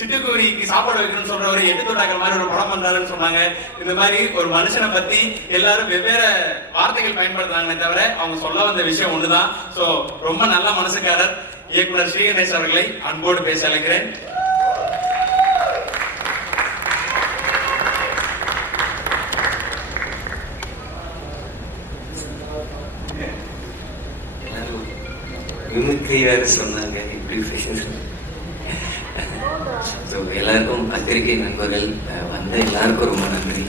சிட்டுக்குருவிக்கு சாப்பாடு வைக்கணும்னு சொல்றவர் 8 தொட்டாக்கள் மாதிரி ஒரு படம் பண்றாருன்னு சொன்னாங்க. இந்த மாதிரி ஒரு மனுஷனை பத்தி எல்லாரும் வெவ்வேறு வார்த்தைகள் பயன்படுத்துறாங்களே தவிர அவங்க சொல்ல வந்த விஷயம் ஒண்ணுதான். சோ ரொம்ப நல்ல மனசுக்காரர் இயக்குனர் ஸ்ரீ கணேஷ் அவர்களை அன்போடு பேச அழைக்கிறேன். மிமிக்ரி வேறு சொன்னாங்க, இப்படி ஸோ எல்லாருக்கும் பத்திரிகை நண்பர்கள் வந்த எல்லாருக்கும் ரொம்ப நன்றி.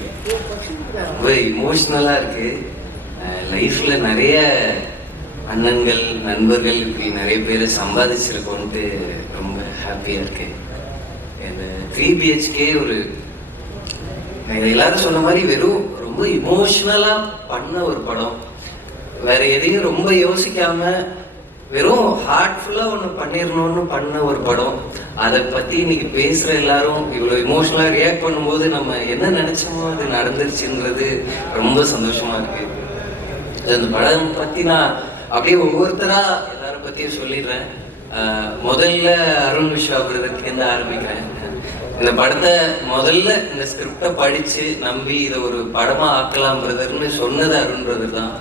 ரொம்ப இமோஷ்னலாக இருக்கு. லைஃப்பில் நிறைய அண்ணன்கள் நண்பர்கள் இப்படி நிறைய பேர் சம்பாதிச்சிருக்கோன்ட்டு ரொம்ப ஹாப்பியாக இருக்கு. இந்த 3 BHK ஒரு எல்லாரும் சொன்ன மாதிரி வெறும் ரொம்ப இமோஷ்னலாக பண்ண ஒரு படம். வேற எதையும் ரொம்ப யோசிக்காம வெறும் ஹார்ட்ஃபுல்லா ஒன்று பண்ணிடணும்னு பண்ண ஒரு படம். அதை பத்தி இன்னைக்கு பேசுற எல்லாரும் இவ்வளவு இமோஷனலா ரியாக்ட் பண்ணும்போது நம்ம என்ன நினைச்சோமோ அது நடந்துருச்சுன்றது ரொம்ப சந்தோஷமா இருக்கு. அந்த படம் பத்தி நான் அப்படியே ஒவ்வொருத்தரா எல்லாரும் பத்தியும் சொல்லிடுறேன். முதல்ல அருண் விஸ்வா பிரதருக்கு இருந்து ஆரம்பிக்கிறேன். இந்த படத்தை முதல்ல இந்த ஸ்கிரிப்டை படிச்சு நம்பி இதை ஒரு படமா ஆக்கலாம் பிரதர்னு சொன்னது அருண் பிரதர் தான்.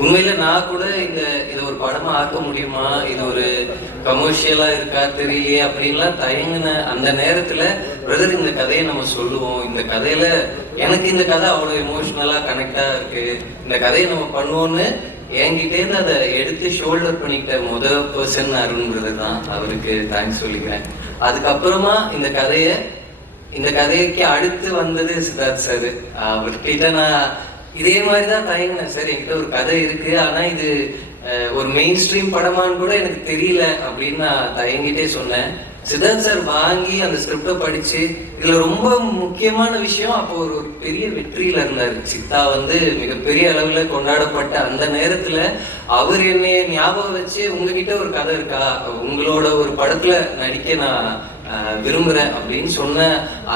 உண்மையில நான் கூட இதை ஒரு படமா ஆக்க முடியுமா, இது ஒரு கமர்ஷியலா இருக்கா தெரியலையே அப்படின்லாம் தயங்கின அந்த நேரத்துல பிரதர் இந்த கதையை நம்ம சொல்லுவோம், இந்த கதையில எனக்கு இந்த கதை அவ்வளவு எமோஷனலா கனெக்டா இருக்கு, இந்த கதையை நம்ம பண்ணுவோம்னு என்கிட்டேருந்து அதை எடுத்து ஷோல்டர் பண்ணிக்கிட்ட முதல் பர்சன் அருண் பிரதர் தான். அவருக்கு தேங்க்ஸ் சொல்லிக்கிறேன். அதுக்கப்புறமா இந்த கதைக்கு அடுத்து வந்தது சித்தார்த் சார். அவர்கிட்ட நான் இதே மாதிரிதான் தயங்கினேன். சார் என்கிட்ட ஒரு கதை இருக்கு, ஆனா இது ஒரு மெயின் ஸ்ட்ரீம் படமான்னு கூட எனக்கு தெரியல அப்படின்னு நான் தயங்கிட்டே சொன்னேன். சித்தார்த் சார் வாங்கி அந்த ஸ்கிரிப்டை படிச்சு இதுல ரொம்ப முக்கியமான விஷயம், அப்போ ஒரு பெரிய வெற்றியில இருந்தாரு. சித்தா மிகப்பெரிய அளவுல கொண்டாடப்பட்ட அந்த நேரத்துல அவர் என்னைய ஞாபகம் வச்சு உங்ககிட்ட ஒரு கதை இருக்கா, உங்களோட ஒரு படத்துல நடிக்க நான் விரும்புறேன் அப்படின்னு சொன்ன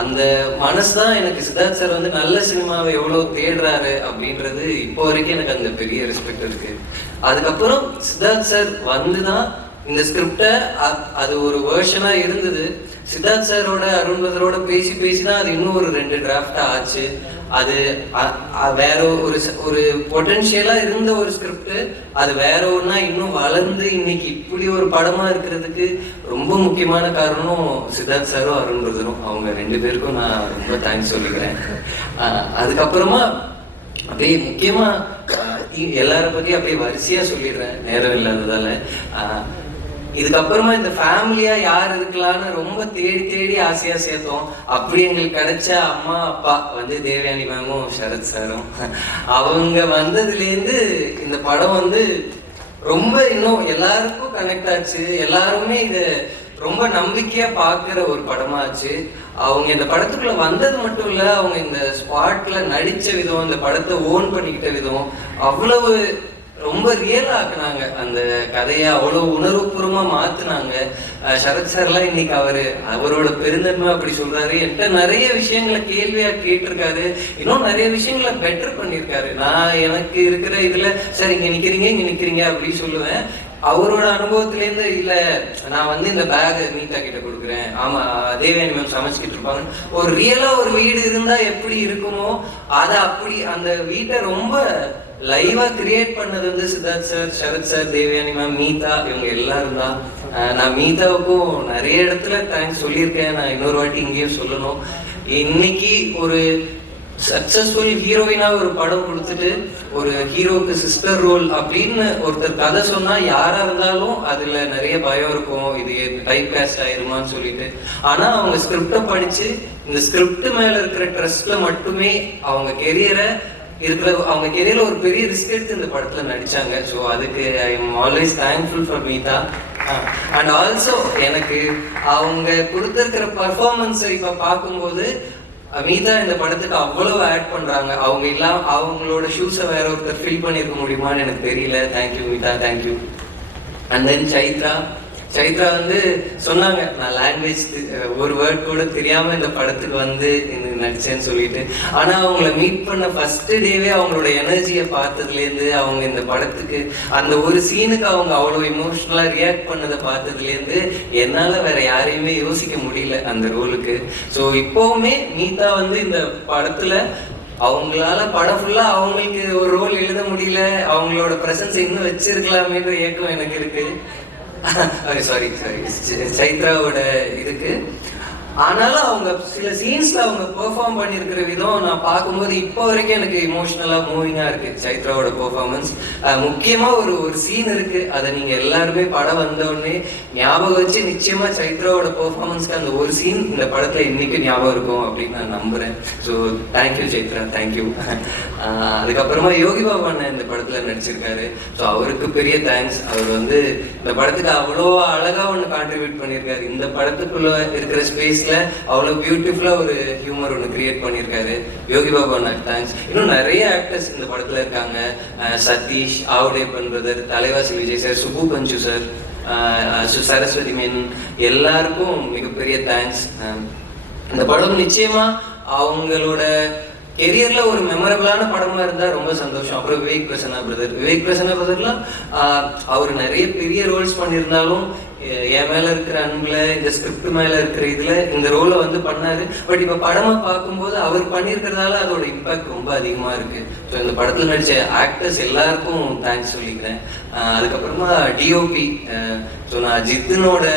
அந்த மனசுதான் எனக்கு சித்தார்த் சார் நல்ல சினிமாவை எவ்வளவு தேடுறாரு அப்படின்றது இப்போ வரைக்கும் எனக்கு அந்த பெரிய ரெஸ்பெக்ட் இருக்கு. அதுக்கப்புறம் சித்தார்த் சார் வந்துதான் இந்த ஸ்கிரிப்டை அது ஒரு வேர்ஷனா இருந்தது. சித்தார்த் சாரோட அருண் பிரதரோட பேசிதான் அது இன்னும் ஒரு 2 டிராஃப்டா ஆச்சு. அது வேற ஒரு பொட்டன்ஷியலா இருந்த ஒரு ஸ்கிரிப்ட் அது வேற ஒன்னா இன்னும் வளர்ந்து இன்னைக்கு இப்படி ஒரு படமா இருக்கிறதுக்கு ரொம்ப முக்கியமான காரணம் சித்தார்த் சாரும் அருண் பிரதரும். அவங்க 2 பேருக்கும் நான் ரொம்ப தேங்க்ஸ் சொல்லிக்கிறேன். அதுக்கப்புறமா அப்படியே முக்கியமா எல்லார பத்தி அப்படியே வரிசையா சொல்லிடுறேன் நேரம் இல்லாததால. இதுக்கப்புறமா இந்த ஃபேமிலியா யார் இருக்கலாம்னு ரொம்ப தேடி ஆசையா சேர்த்தோம். அப்படி எங்களுக்கு கிடைச்ச அம்மா அப்பா தேவயானி மேமும் சரத் சாரும். அவங்க வந்ததுலேருந்து இந்த படம் ரொம்ப இன்னும் எல்லாருக்கும் கனெக்ட் ஆச்சு. எல்லாருமே இதை ரொம்ப நம்பிக்கையா பாக்குற ஒரு படமாச்சு. அவங்க இந்த படத்துக்குள்ள வந்தது மட்டும் இல்ல, அவங்க இந்த ஸ்பாட்ல நடிச்ச விதம், இந்த படத்தை ஓன் பண்ணிக்கிட்ட விதம் அவ்வளவு ரொம்ப ரியலா ஆக்குனாங்க. அந்த கதையை அவ்வளவு உணர்வுபூர்வமா மாத்துனாங்க. சரத் சார்லாம் இன்னைக்கு அவரோட பெருந்தன்மை அப்படி சொல்றாரு. என்கிட்ட நிறைய விஷயங்களை கேள்வியா கேட்டிருக்காரு, இன்னும் நிறைய விஷயங்களை பெட்டர் பண்ணியிருக்காரு. நான் எனக்கு இருக்கிற இதுல சார் இங்க நிக்கிறீங்க அப்படி சொல்லுவேன். அவரோட அனுபவத்திலேருந்து இல்ல நான் இந்த பேக் மீதா கிட்ட கொடுக்குறேன், ஆமா தேவயானி மேம் சமைச்சுக்கிட்டு இருப்பாங்க, ஒரு ரியலா ஒரு வீடு இருந்தா எப்படி இருக்குமோ அதை அப்படி அந்த வீட்டை ரொம்ப லைவா கிரியேட் பண்ணது Siddharth sir, Sarath sir, Devayani ma'am, Meetha, இவங்க எல்லாரும் தான். நான் மீதாவுக்கும் நிறைய இடத்துல தேங்க்ஸ் சொல்லியிருக்கேன். நான் இன்னொரு வாட்டி இங்கேயும் சொல்லணும். இன்னைக்கு ஒரு சக்சஸ்ஃபுல் ஹீரோயினா ஒரு படம் கொடுத்துட்டு ஒரு ஹீரோக்கு சிஸ்டர் ரோல் அப்படின்னு ஒருத்தர் கதை சொன்னா யாரா இருந்தாலும் அதுல நிறைய பயம் இருக்கும், இது டைப் காஸ்ட் ஆயிருமான்னு சொல்லிட்டு. ஆனா அவங்க ஸ்கிரிப்டை படிச்சு இந்த ஸ்கிரிப்ட் மேல இருக்கிற ட்ரஸ்ட்ல மட்டுமே அவங்க கெரியர்ல ஒரு பெரிய ரிஸ்க் எடுத்து இந்த படத்துல நடிச்சாங்க. ஸோ அதுக்கு I am always thankful for Meetha. And also எனக்கு அவங்க கொடுத்திருக்கிற பர்ஃபார்மன்ஸை இப்ப பார்க்கும்போது மீதா இந்த படத்துக்கு அவ்வளவு ஆட் பண்றாங்க. அவங்களோட ஷூஸை வேற ஒருத்தர் ஃபில் பண்ணிருக்க முடியுமான்னு எனக்கு தெரியல. Thank you Meetha, thank you. And then Chaitra வந்து சொன்னாங்க, நான் லாங்குவேஜ் ஒரு வேர்ட் கூட தெரியாம இந்த படத்துக்கு வந்து நடிச்சேன்னு சொல்லிட்டு. ஆனா அவங்கள மீட் பண்ண ஃபர்ஸ்ட் டேவே அவங்களோட எனர்ஜியை பார்த்ததுலேருந்து, அவங்க இந்த படத்துக்கு அந்த ஒரு சீனுக்கு அவங்க அவ்வளோ இமோஷனலா ரியாக்ட் பண்ணதை பார்த்ததுலேருந்து என்னால வேற யாரையுமே யோசிக்க முடியல அந்த ரோலுக்கு. ஸோ இப்போவுமே நீதா வந்து இந்த படத்துல அவங்களால படம் ஃபுல்லா அவங்களுக்கு ஒரு ரோல் எழுத முடியல, அவங்களோட பிரசன்ஸ் இன்னும் வச்சிருக்கலாமேன்ற ஏக்கம் எனக்கு இருக்கு. சாரி சைத்ராவோட இருக்கு. ஆனாலும் அவங்க சில சீன்ஸ்ல அவங்க பெர்ஃபார்ம் பண்ணியிருக்கிற விதம் நான் பார்க்கும்போது இப்போ வரைக்கும் எனக்கு இமோஷனலா மூவிங்கா இருக்கு சைத்ராவோட பெர்ஃபார்மன்ஸ். முக்கியமா ஒரு சீன் இருக்கு, அதை நீங்க எல்லாருமே படம் வந்த உடனே ஞாபகம் வச்சு நிச்சயமா சைத்ராவோட பெர்ஃபார்மன்ஸ்க்கு அந்த ஒரு சீன் இந்த படத்துல இன்னைக்கு ஞாபகம் இருக்கும் அப்படின்னு நான் நம்புறேன். So thank you Chaitra, thank you. அதுக்கப்புறமா யோகி பாபு அண்ணன் இந்த படத்துல நடிச்சிருக்காரு. ஸோ அவருக்கு பெரிய தேங்க்ஸ். அவர் வந்து இந்த படத்துக்கு அவ்வளோ அழகா ஒன்று கான்ட்ரிபியூட் பண்ணியிருக்காரு. இந்த படத்துக்குள்ள இருக்கிற ஸ்பேஸ் அவ்வளவு பியூட்டிஃபுல்லா ஒரு ஹியூமர் ஒன்று கிரியேட் பண்ணியிருக்காரு. யோகி பாபு அண்ணா தேங்க்ஸ். இன்னும் நிறைய ஆக்டர்ஸ் இந்த படத்துல இருக்காங்க. சதீஷ், ஆவுடேப்பன் பிரதர், தலைவாசி விஜய் சார், சுப்பு பஞ்சு சார், சரஸ்வதி மேனன், எல்லாருக்கும் மிகப்பெரிய தேங்க்ஸ். இந்த படம் நிச்சயமா அவங்களோட கெரியர்ல ஒரு மெமரபிளான படமா இருந்தா ரொம்ப சந்தோஷம். அப்புறம் விவேக் பிரசன்னா பிரதர்லாம் அவர் நிறைய பெரிய ரோல்ஸ் பண்ணியிருந்தாலும் என் மேல இருக்கிற அன்புல, இந்த ஸ்கிரிப்ட் மேல இருக்கிற இதுல இந்த ரோலை வந்து பண்ணாரு. பட் இப்ப படமா பார்க்கும்போது அவர் பண்ணியிருக்கிறதால அதோட இம்பாக்ட் ரொம்ப அதிகமா இருக்கு. ஸோ இந்த படத்துல நடிச்ச ஆக்டர்ஸ் எல்லாருக்கும் தேங்க்ஸ் சொல்லிக்கிறேன். அதுக்கப்புறமா டிஓபி, ஸோ நான் ஜித்துனோட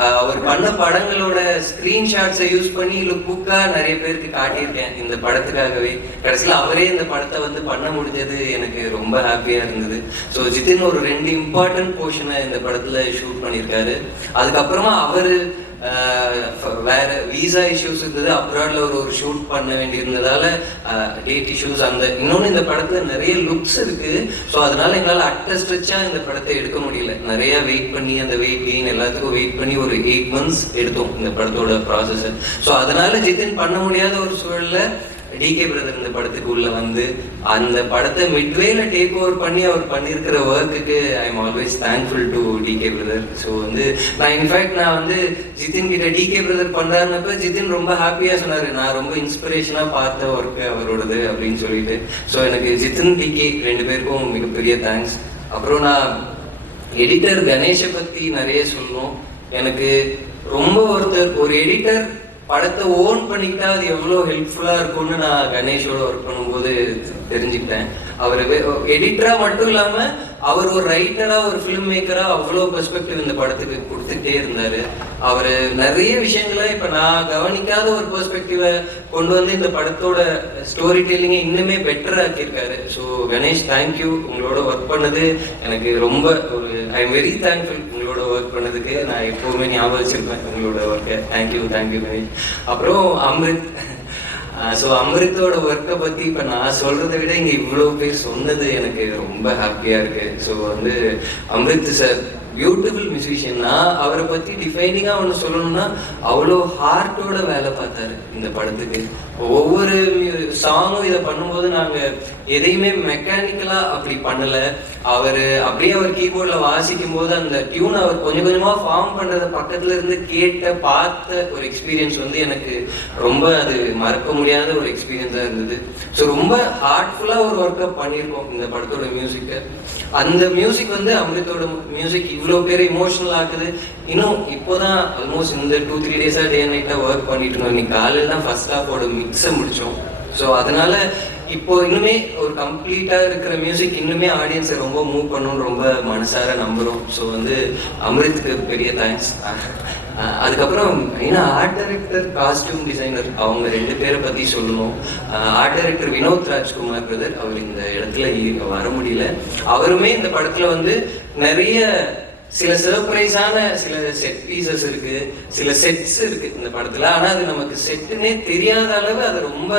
அவர் பண்ண படங்களோட ஸ்கிரீன்ஷாட்ஸை யூஸ் பண்ணி லுக்கா நிறைய பேருக்கு காட்டியிருக்கேன் இந்த படத்துக்காகவே. கடைசியில் அவரே இந்த படத்தை வந்து பண்ண முடிஞ்சது எனக்கு ரொம்ப ஹாப்பியா இருந்தது. ஸோ ஜித்தின் ஒரு 2 இம்பார்ட்டன்ட் போர்ஷனை இந்த படத்துல ஷூட் பண்ணியிருக்காரு. அதுக்கப்புறமா அவரு வேற விசா இஷ்யூஸ் இருந்தது, அப்ராட்ல ஒரு ஷூட் பண்ண வேண்டி இருந்ததால டேட் இஷ்யூஸ், அந்த இன்னொன்று இந்த படத்துல நிறைய லுக்ஸ் இருக்கு. ஸோ அதனால எங்களால் அட்டஸ்ட்ரிச்சா இந்த படத்தை எடுக்க முடியல. நிறைய வெயிட் பண்ணி அந்த வெயிட் கெயின் எல்லாத்துக்கும் வெயிட் பண்ணி ஒரு 8 months எடுத்தோம் இந்த படத்தோட ப்ராசஸ். ஸோ அதனால ஜித்தின் பண்ண முடியாத ஒரு சூழல்ல டிகே பிரதர் இந்த படத்துக்கு உள்ள வந்து அந்த படத்தை மிட்வேல டேக் ஓவர் பண்ணி அவர் பண்ணியிருக்கிற ஒர்க்குக்கு I am always thankful to DK brother. So வந்து நான் இன்ஃபேக்ட் நான் வந்து ஜித்தின் கிட்ட டிகே பிரதர் பண்றாருனப்ப ஜித்தின் ரொம்ப ஹாப்பியா சொன்னாரு, நான் ரொம்ப இன்ஸ்பிரேஷனா பார்த்த ஒர்க்கு அவரோடது அப்படின்னு சொல்லிட்டு. ஸோ எனக்கு ஜித்தின் டிகே 2 பேருக்கும் மிகப்பெரிய தேங்க்ஸ். அப்புறம் நான் எடிட்டர் கணேஷை பத்தி நிறைய சொல்லணும். எனக்கு ரொம்ப ஒரு எடிட்டர் படத்தை ஓன் பண்ணிக்கிட்டா அது எவ்வளோ ஹெல்ப்ஃபுல்லா இருக்கும்னு நான் கணேஷோட ஒர்க் பண்ணும்போது தெரிஞ்சுக்கிட்டேன். அவர் எடிட்டரா மட்டும் இல்லாம அவர் ஒரு ரைட்டரா, ஒரு ஃபிலிம் மேக்கரா அவ்வளோ பெர்ஸ்பெக்டிவ் இந்த படத்துக்கு கொடுத்துட்டே இருந்தாரு. அவர் நிறைய விஷயங்களை இப்ப நான் கவனிக்காத ஒரு பெர்ஸ்பெக்டிவை கொண்டு வந்து இந்த படத்தோட ஸ்டோரி டெல்லிங்கை இன்னுமே பெட்டரா ஆக்கியிருக்காரு. So Ganesh thank you. உங்களோட ஒர்க் பண்ணது எனக்கு ரொம்ப ஒரு ஐ எம் வெரி தேங்க்ஃபுல். உங்களோட ஒர்க் பண்ணதுக்கு நான் எப்பவுமே ஞாபகம் வச்சிருப்பேன் உங்களோட ஒர்க்கை. தேங்க்யூ கணேஷ். அப்புறம் அம்ரித். ஸோ அம்ரித்தோட ஒர்க்கை பற்றி இப்போ நான் சொல்கிறத விட இங்கே இவ்வளோ பேர் சொன்னது எனக்கு ரொம்ப ஹாப்பியாக இருக்கு. ஸோ வந்து அம்ரித் சார் பியூட்டிஃபுல் மியூசிஷியன். நான் அவரை பற்றி டிஃபைனிங்காக ஒன்று சொல்லணும்னா அவ்வளோ ஹார்ட்டோட வேலை பார்த்தாரு இந்த படத்துக்கு. ஒவ்வொரு சாங்கும் இதை பண்ணும்போது நாங்கள் எதையுமே மெக்கானிக்கலாக அப்படி பண்ணலை. அவர் கீபோர்டில் வாசிக்கும் போது அந்த டியூன் அவர் கொஞ்சம் கொஞ்சமாக ஃபார்ம் பண்ணுறத பக்கத்துல இருந்து பார்த்த ஒரு எக்ஸ்பீரியன்ஸ் வந்து எனக்கு ரொம்ப அது மறக்க முடியாத ஒரு எக்ஸ்பீரியன்ஸாக இருந்தது. ஸோ ரொம்ப ஹார்ட்ஃபுல்லாக ஒரு ஒர்க் அப் பண்ணியிருக்கோம் இந்த படத்தோட மியூசிக்கு. அந்த மியூசிக் வந்து அம்ரித்தோட மியூசிக் இவ்வளோ பேர் இமோஷனல் ஆக்குது. இன்னும் இப்போதான் ஆல்மோஸ்ட் இந்த 2-3 டேஸா டே அண்ட் நைட்டா ஒர்க் பண்ணிட்டு இருந்தோம். இன்னைக்கு காலையில் தான் ஃபர்ஸ்ட் ஹாஃபோட மிக்ஸை முடிச்சோம். ஸோ அதனால இப்போ இன்னுமே ஒரு கம்ப்ளீட்டா இருக்கிற மியூசிக் இன்னுமே ஆடியன்ஸை ரொம்ப மூவ் பண்ணணும்னு ரொம்ப மனசார நம்புறோம். ஸோ வந்து அம்ரித்துக்கு பெரிய தேங்க்ஸ். அதுக்கப்புறம் ஏன்னா ஆர்ட் டைரக்டர், காஸ்டியூம் டிசைனர் அவங்க 2 பேரை பத்தி சொல்லணும். Art director Vinod Rajkumar brother, அவர் இந்த இடத்துல வர முடியல. அவருமே இந்த படத்துல வந்து நிறைய சில சர்ப்ரைஸான சில செட் பீசஸ் இருக்கு, சில செட்ஸ் இருக்கு இந்த படத்துல. ஆனா அது நமக்கு செட்டுன்னே தெரியாத அளவு அது ரொம்ப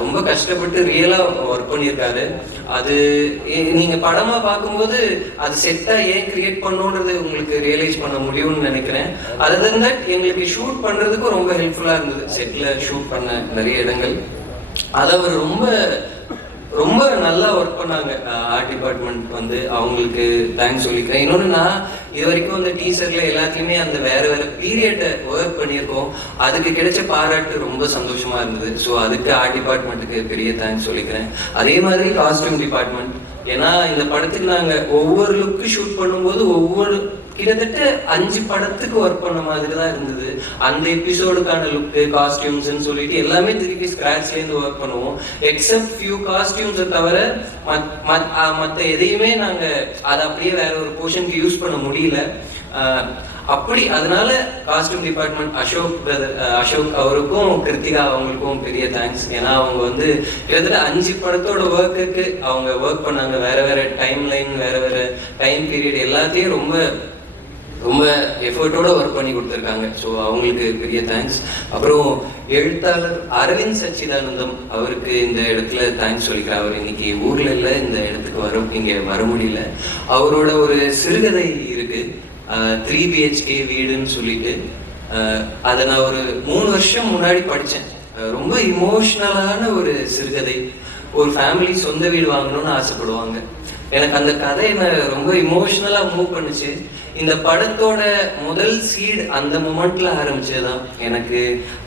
ரொம்ப கஷ்டப்பட்டு ரியலா ஒர்க் பண்ணியிருக்காரு. அது நீங்க படமா பார்க்கும்போது அது செட்டா ஏன் கிரியேட் பண்ணணுன்றது உங்களுக்கு ரியலைஸ் பண்ண முடியும்னு நினைக்கிறேன். அதர் தன் தட் எங்களுக்கு ஷூட் பண்றதுக்கும் ரொம்ப ஹெல்ப்ஃபுல்லா இருந்தது. செட்ல ஷூட் பண்ண நிறைய இடங்கள் அதை அவர் ரொம்ப ரொம்ப நல்லா ஒர்க் பண்ணாங்க. ஆர்ட் டிபார்ட்மெண்ட் வந்து அவங்களுக்கு தேங்க்ஸ் சொல்லிக்கிறேன். இன்னொன்று, நான் இது வரைக்கும் அந்த டீசர்ல எல்லாத்தையுமே அந்த வேற வேற பீரியட்டை ஒர்க் பண்ணியிருக்கோம். அதுக்கு கிடைச்ச பாராட்டு ரொம்ப சந்தோஷமா இருந்தது. ஸோ அதுக்கு ஆர்ட் டிபார்ட்மெண்ட்டுக்கு பெரிய தேங்க்ஸ் சொல்லிக்கிறேன். அதே மாதிரி காஸ்டியூம் டிபார்ட்மெண்ட், ஏன்னா இந்த படத்துக்கு நாங்கள் ஒவ்வொரு லுக்கு ஷூட் பண்ணும்போது கிட்டத்தட்ட 5 படத்துக்கு ஒர்க் பண்ண மாதிரி தான் இருந்தது. அந்த எபிசோடுக்கான லுக்கு, காஸ்டியூம்ஸ்ன்னு சொல்லிட்டு எல்லாமே திருப்பி ஸ்கிராச்லேருந்து ஒர்க் பண்ணுவோம். எக்ஸப்ட் ஃபியூ காஸ்டியூம்ஸை தவிர மற்ற எதையுமே நாங்கள் அதை அப்படியே வேற ஒரு போர்ஷனுக்கு யூஸ் பண்ண முடியல. அப்படி அதனால காஸ்டியூம் டிபார்ட்மெண்ட் அசோக் அவருக்கும் கிருத்திகா அவங்களுக்கும் பெரிய தேங்க்ஸ். ஏன்னா அவங்க வந்து கிட்டத்தட்ட 5 படத்தோட ஒர்க்குக்கு அவங்க ஒர்க் பண்ணாங்க. வேற வேற டைம் லைன், வேற வேற டைம் பீரியட் எல்லாத்தையும் ரொம்ப ரொம்ப எஃபர்ட்டோட ஒர்க் பண்ணி கொடுத்துருக்காங்க. ஸோ அவங்களுக்கு பெரிய தேங்க்ஸ். அப்புறம் எழுத்தாளர் அரவிந்த் சச்சிதானந்தம், அவருக்கு இந்த இடத்துல தேங்க்ஸ் சொல்லிக்கிறேன். அவர் இன்னைக்கு ஊர்ல இல்லை, இந்த இடத்துக்கு இங்கே வர முடியல. அவரோட ஒரு சிறுகதை இருக்கு, 3 BHK வீடுன்னு சொல்லிட்டு. அதை நான் ஒரு 3 வருஷம் முன்னாடி படித்தேன். ரொம்ப இமோஷ்னலான ஒரு சிறுகதை. ஒரு ஃபேமிலி சொந்த வீடு வாங்கணும்னு ஆசைப்படுவாங்க. எனக்கு அந்த கதை என்ன ரொம்ப இமோஷ்னலாக மூவ் பண்ணுச்சு. இந்த படத்தோட முதல் சீட் அந்த மொமெண்ட்ல ஆரம்பிச்சதுதான். எனக்கு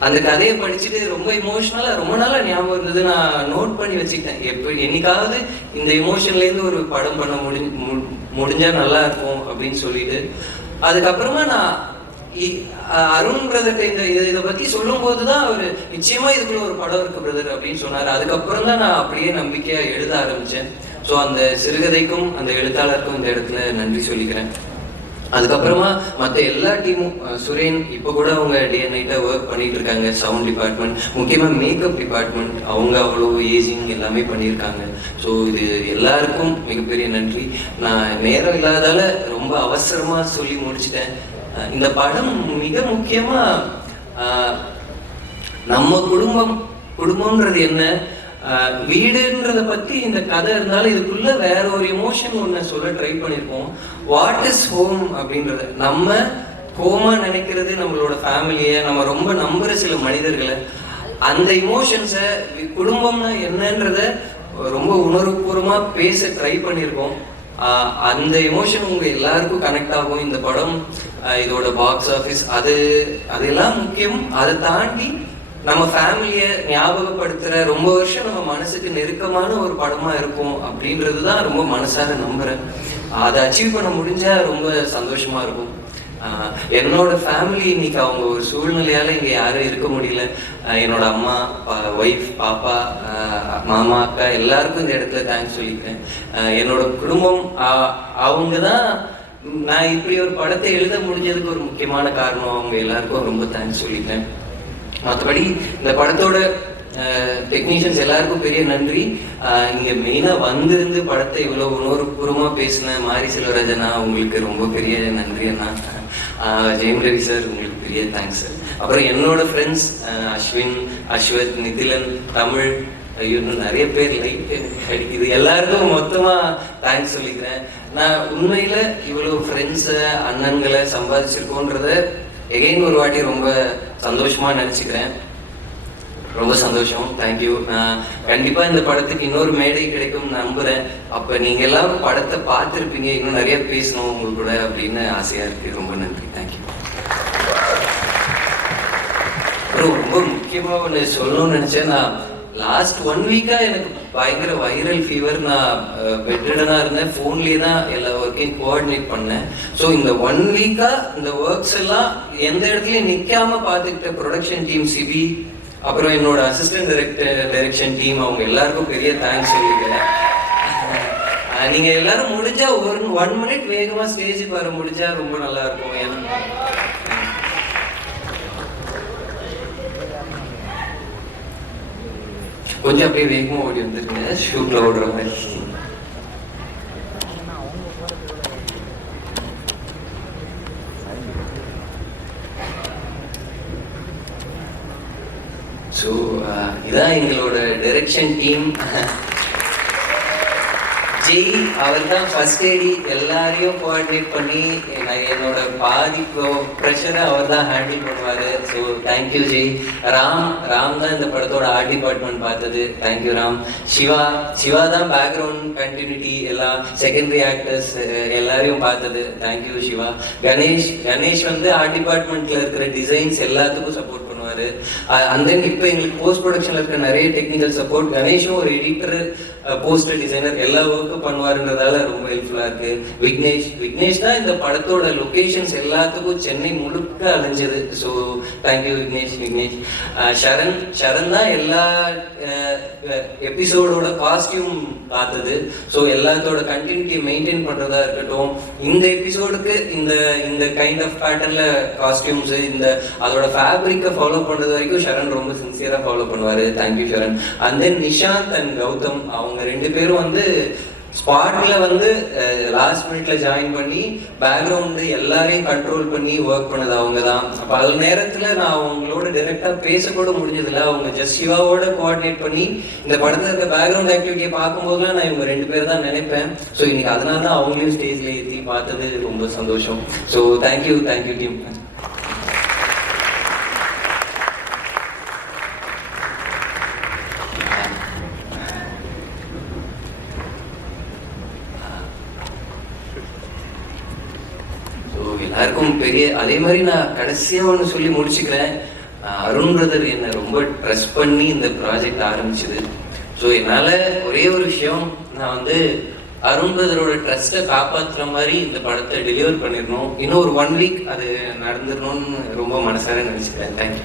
அந்த கதையை படிச்சுட்டு ரொம்ப இமோஷ்னலா ரொம்ப நாளா ஞாபகம் இருந்தது. நான் நோட் பண்ணி வச்சுக்கிட்டேன், எப்படி என்னைக்காவது இந்த இமோஷன்லேருந்து ஒரு படம் பண்ண முடிஞ்சா நல்லா இருக்கும் அப்படின்னு சொல்லிட்டு. அதுக்கப்புறமா நான் அருண் பிரதர்கிட்ட இதை பத்தி சொல்லும் போதுதான் அவரு நிச்சயமா இதுக்குள்ள ஒரு படம் இருக்கு பிரதர் அப்படின்னு சொன்னாரு. அதுக்கப்புறம் தான் நான் அப்படியே நம்பிக்கையா எழுத ஆரம்பிச்சேன். ஸோ அந்த சிறுகதைக்கும் அந்த எழுத்தாளருக்கும் இந்த இடத்துல நன்றி சொல்லிக்கிறேன். அதுக்கப்புறமா மற்ற எல்லா டீமும், சுரேன் இப்போ கூட அவங்க டே அண்ட் நைட்டாக ஒர்க் பண்ணிட்டு இருக்காங்க. சவுண்ட் டிபார்ட்மெண்ட், முக்கியமாக மேக்கப் டிபார்ட்மெண்ட், அவங்க அவ்வளோ ஏஜிங் எல்லாமே பண்ணியிருக்காங்க. ஸோ இது எல்லாருக்கும் மிகப்பெரிய நன்றி. நான் நேரம் இல்லாதால ரொம்ப அவசரமாக சொல்லி முடிச்சிட்டேன். இந்த படம் மிக முக்கியமாக நம்ம குடும்பம்ன்றது என்ன, வீடுன்றத பத்தி இந்த கதை இருந்தாலும் இதுக்குள்ள வேற ஒரு எமோஷன் ஒண்ணு சொல்ல ட்ரை பண்ணிருக்கோம். வாட் இஸ் ஹோம் அப்படின்றது, நம்ம ஹோமா நினைக்கிறது நம்மளோட ஃபேமிலியை, நம்ம ரொம்ப நம்புற சில மனிதர்களை, அந்த இமோஷன்ஸை குடும்பம்னா என்னன்றத ரொம்ப உணர்வுபூர்வமா பேச ட்ரை பண்ணியிருக்கோம். அந்த எமோஷன் உங்க எல்லாருக்கும் கனெக்ட் ஆகும். இந்த படம் இதோட பாக்ஸ் ஆஃபீஸ் அதெல்லாம் முக்கியம். அதை தாண்டி நம்ம ஃபேமிலியை ஞாபகப்படுத்துற, ரொம்ப வருஷம் நம்ம மனசுக்கு நெருக்கமான ஒரு படமா இருக்கும் அப்படின்றதுதான் ரொம்ப மனசார நம்புறேன். அதை அச்சீவ் பண்ண முடிஞ்சா ரொம்ப சந்தோஷமா இருக்கும். என்னோட ஃபேமிலி இன்னைக்கு அவங்க ஒரு சூழ்நிலையால இங்க யாரும் இருக்க முடியல. என்னோட அம்மா, ஒய்ஃப், பாப்பா, மாமா, அக்கா எல்லாருக்கும் இந்த இடத்துல தேங்க்ஸ் சொல்லிக்கிறேன். என்னோட குடும்பம், அவங்க தான் நான் இப்படி ஒரு படத்தை எழுத முடிஞ்சதுக்கு ஒரு முக்கியமான காரணம். அவங்க எல்லாருக்கும் ரொம்ப தேங்க்ஸ் சொல்லிக்கிறேன். மற்றபடி இந்த படத்தோட டெக்னீஷியன்ஸ் எல்லாருக்கும் பெரிய நன்றி. இங்க மெயினா வந்திருந்து படத்தை இவ்வளவு உணர்வுபூர்வமா பேசின மாரி செல்வராஜனா, உங்களுக்கு ரொம்ப பெரிய நன்றி அண்ணா. ஜெயம் ரவி சார், உங்களுக்கு பெரிய தேங்க்ஸ் சார். அப்புறம் என்னோட ஃப்ரெண்ட்ஸ் அஸ்வின், அஸ்வத், நிதிலன், தமிழ், இன்னும் நிறைய பேர் லைட் அடிக்குது, எல்லாருக்கும் மொத்தமா தேங்க்ஸ் சொல்லிக்கிறேன். நான் உண்மையில இவ்வளவு ஃப்ரெண்ட்ஸை, அண்ணன்களை சம்பாதிச்சிருக்கோன்றத எகைன் ஒரு வாட்டி ரொம்ப சந்தோஷமா நினைச்சுக்கிறேன். ரொம்ப சந்தோஷம், தேங்க்யூ. நான் கண்டிப்பா இந்த படத்துக்கு இன்னொரு மேடை கிடைக்கும் நம்புறேன். அப்ப நீங்க எல்லாம் படத்தை பார்த்துருப்பீங்க, இன்னும் நிறைய பேசணும் உங்க கூட அப்படின்னு ஆசையா இருக்கு. ரொம்ப நன்றி, தேங்க்யூ. ரொம்ப முக்கியமா ஒன்று சொல்லணும்னு நினைச்சேன். நான் லாஸ்ட் 1 வீக்கா எனக்கு பயங்கர வைரல் ஃபீவர். நான் பெட்ரிடனா இருந்தேன், ஃபோன்லேயே தான் எல்லா ஒர்க்கையும் கோஆர்டினேட் பண்ணேன். ஸோ இந்த 1 வீக்கா இந்த ஒர்க்ஸ் எல்லாம் எந்த இடத்துலையும் நிற்காம பார்த்துக்கிட்ட ப்ரொடக்ஷன் டீம் சிபி, அப்புறம் என்னோட அசிஸ்டன்ட் டைரக்ஷன் டீம், அவங்க எல்லாருக்கும் பெரிய தேங்க்ஸ் சொல்லிக்கிறேன். நீங்க எல்லாரும் முடிஞ்சா 1 மினிட் வேகமா ஸ்டேஜுக்கு வர முடிஞ்சா ரொம்ப நல்லா இருக்கும். கொஞ்சம் அப்படியே வேகமா ஓடி வந்துருங்க, ஷூட்ல ஓடுற மாதிரி. ஸோ இதான் எங்களோட டைரக்ஷன் டீம். ஜெய் அவர் தான் ஃபர்ஸ்ட் ஏடி, எல்லாரையும் கோஆர்டினேட் பண்ணி என்னோட பாதி ப்ரெஷரை அவர் தான் ஹேண்டில் பண்ணுவார். So thank you Jai. ராம் தான் இந்த படத்தோட ஆர்ட் டிபார்ட்மெண்ட் பார்த்தது, தேங்க்யூ ராம். சிவா தான் பேக்ரவுண்ட் கண்டினியூட்டி எல்லாம் செகண்டரி ஆக்டர்ஸ் எல்லாரையும் பார்த்தது, தேங்க்யூ சிவா. கணேஷ் வந்து ஆர்ட் டிபார்ட்மெண்ட்ல இருக்கிற டிசைன்ஸ் எல்லாத்துக்கும் சப்போர்ட் பண்ணுவாரு. அண்ட் தென் இப்போ எங்களுக்கு போஸ்ட் ப்ரொடக்ஷன்ல இருக்க நிறைய டெக்னிக்கல் சப்போர்ட். கணேஷும் ஒரு எடிட்டர், போஸ்டர் டிசைனர், எல்லா ஒர்க்கும் பண்ணுவாருன்றதால ரொம்ப ஹெல்ப்ஃபுல்லா இருக்கு. விக்னேஷ் தான் இந்த படத்தோட லொகேஷன்ஸ் எல்லாத்துக்கும் சென்னை முழுக்க அலைஞ்சது. So thank you Vignesh. சரண் தான் எல்லா எபிசோடோட காஸ்டியூம் பார்த்தது. ஸோ எல்லாத்தோட கண்டினியூட்டியை மெயின்டைன் பண்றதா இருக்கட்டும், இந்த எபிசோடுக்கு இந்த கைண்ட் ஆஃப் பேட்டர்ன்ல காஸ்டியூம்ஸ், அதோட ஃபேப்ரிக்கை ஃபாலோ பண்றது வரைக்கும் சரண் ரொம்ப சின்சியரா ஃபாலோ பண்ணுவாரு, thank you Charan. And then Nishanth and Gautam, அவங்க 2 பேரும் வந்து ஸ்பாட்ல வந்து லாஸ்ட் மினிட்ல ஜாயின் பண்ணி பேக்ரவுண்டு எல்லாரையும் கண்ட்ரோல் பண்ணி ஒர்க் பண்ணது அவங்க தான். பல நேரத்துல நான் அவங்களோட டைரக்டா பேசக்கூட முடிஞ்சதில்ல. அவங்க ஜஸ்ட் சிவாவோட கோஆர்டினேட் பண்ணி இந்த படத்துல இருக்க பேக்ரவுண்ட் ஆக்டிவிட்டியை பார்க்கும்போதுலாம் நான் இவங்க 2 பேர் தான் நினைப்பேன். ஸோ இன்னைக்கு அதனால தான் அவங்களையும் ஸ்டேஜ்ல ஏற்றி பார்த்தது ரொம்ப சந்தோஷம். So thank you team. எல்லாருக்கும் பெரிய அதே மாதிரி நான் கடைசியா ஒன்று சொல்லி முடிச்சுக்கிறேன். அருண் பிரதர் என்னை ரொம்ப ட்ரஸ்ட் பண்ணி இந்த ப்ராஜெக்ட் ஆரம்பிச்சது. ஸோ என்னால் ஒரே ஒரு விஷயம், நான் வந்து அருண் பிரதரோட ட்ரஸ்ட்டை காப்பாற்றுற மாதிரி இந்த படத்தை டெலிவர் பண்ணிடணும். இன்னும் ஒரு 1 வீக் அது நடந்துடணும்னு ரொம்ப மனசார நினச்சிக்கிறேன். தேங்க்யூ.